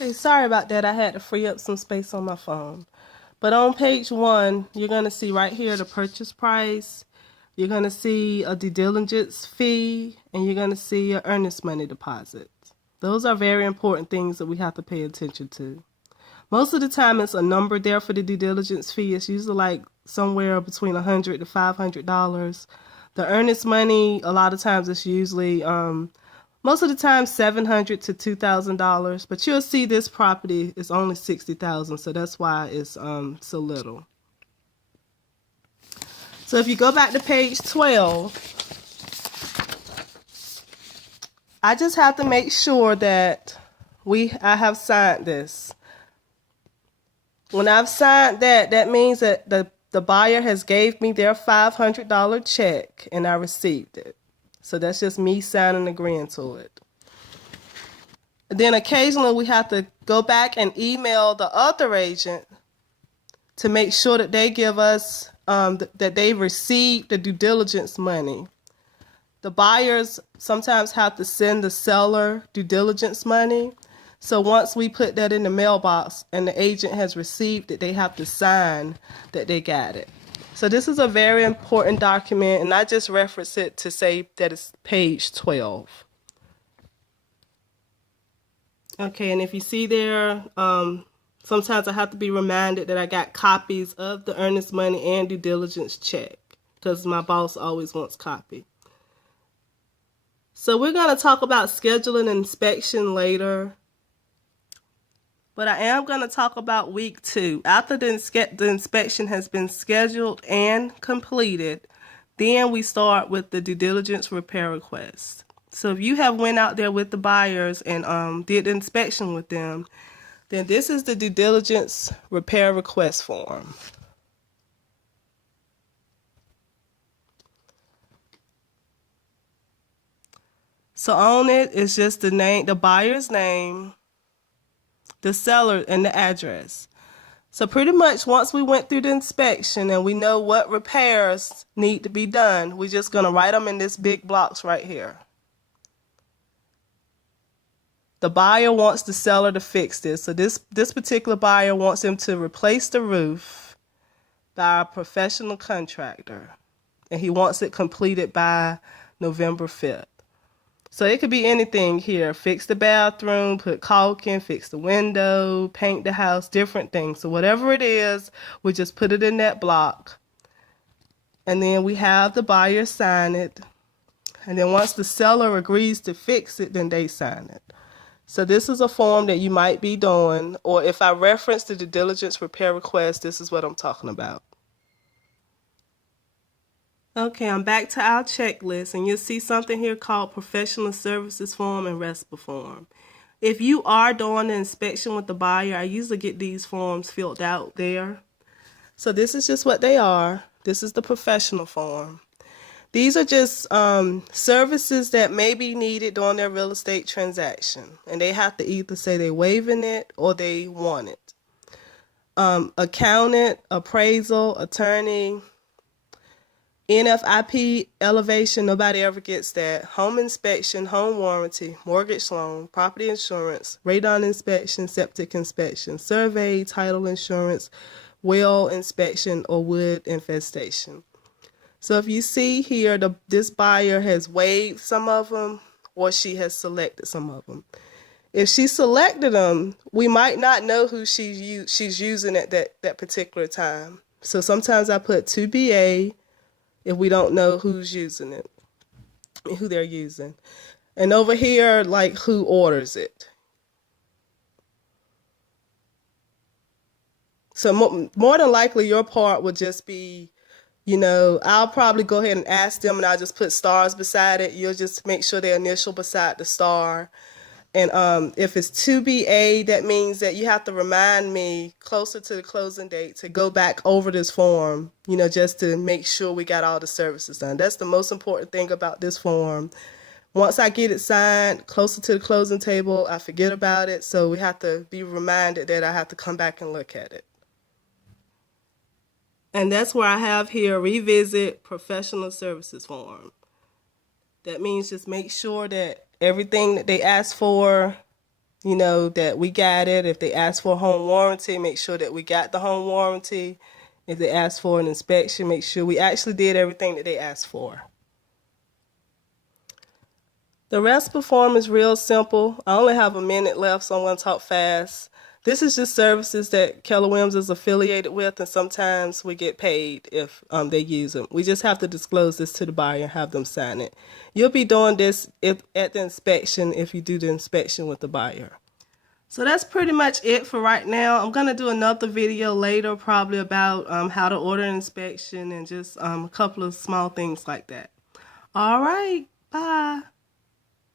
Hey, sorry about that. I had to free up some space on my phone. But on page 1, you're going to see right here the purchase price. You're going to see a due diligence fee, and you're going to see an earnest money deposit. Those are very important things that we have to pay attention to. Most of the time, it's a number there for the due diligence fee. It's usually like somewhere between $100 to $500. The earnest money, a lot of times, it's usually most of the time $700 to $2,000. But you'll see this property is only $60,000, so that's why it's so little. So if you go back to page 12, I just have to make sure that I have signed this. When I've signed that, that means that the buyer has gave me their $500 check and I received it. So that's just me signing agreeing to it. And then occasionally we have to go back and email the other agent to make sure that they give us that they received the due diligence money. The buyers sometimes have to send the seller due diligence money. So once we put that in the mailbox and the agent has received it, they have to sign that they got it. So this is a very important document, and I just reference it to say that it's page 12. Okay, and if you see there, sometimes I have to be reminded that I got copies of the earnest money and due diligence check because my boss always wants copy. So we're going to talk about scheduling inspection later. But I am going to talk about week 2. After the inspection has been scheduled and completed, then we start with the due diligence repair request. So if you have went out there with the buyers and did the inspection with them, then this is the due diligence repair request form. So on it is just the name, the buyer's name, the seller, and the address. So pretty much once we went through the inspection and we know what repairs need to be done, we're just going to write them in this big blocks right here. The buyer wants the seller to fix this. So this particular buyer wants him to replace the roof by a professional contractor. And he wants it completed by November 5th. So it could be anything here. Fix the bathroom, put caulking, fix the window, paint the house, different things. So whatever it is, we just put it in that block. And then we have the buyer sign it. And then once the seller agrees to fix it, then they sign it. So this is a form that you might be doing. Or if I reference the due diligence repair request, this is what I'm talking about. Okay, I'm back to our checklist, and you'll see something here called professional services form and RESPA form. If you are doing the inspection with the buyer, I usually get these forms filled out there. So this is just what they are. This is the professional form. These are just services that may be needed during their real estate transaction, and they have to either say they're waiving it or they want it. Accountant, appraisal, attorney, NFIP, elevation, nobody ever gets that. Home inspection, home warranty, mortgage loan, property insurance, radon inspection, septic inspection, survey, title insurance, well inspection, or wood infestation. So if you see here, this buyer has waived some of them or she has selected some of them. If she selected them, we might not know who she's using at that particular time. So sometimes I put 2BA, if we don't know who's using it, who they're using. And over here, like who orders it. So more than likely your part would just be, I'll probably go ahead and ask them and I'll just put stars beside it. You'll just make sure they initial beside the star. And if it's 2BA, that means that you have to remind me closer to the closing date to go back over this form, just to make sure we got all the services done. That's the most important thing about this form. Once I get it signed closer to the closing table, I forget about it. So we have to be reminded that I have to come back and look at it. And that's where I have here, revisit professional services form. That means just make sure that everything that they ask for you know, that we got it. If they ask for a home warranty, make sure that we got the home warranty. If they ask for an inspection, make sure we actually did everything that they asked for. The RESPA form is real simple. I only have a minute left, so I'm going to talk fast. This is just services that Keller Williams is affiliated with, and sometimes we get paid if they use them. We just have to disclose this to the buyer and have them sign it. You'll be doing this at the inspection if you do the inspection with the buyer. So that's pretty much it for right now. I'm going to do another video later probably about how to order an inspection and just a couple of small things like that. All right, bye.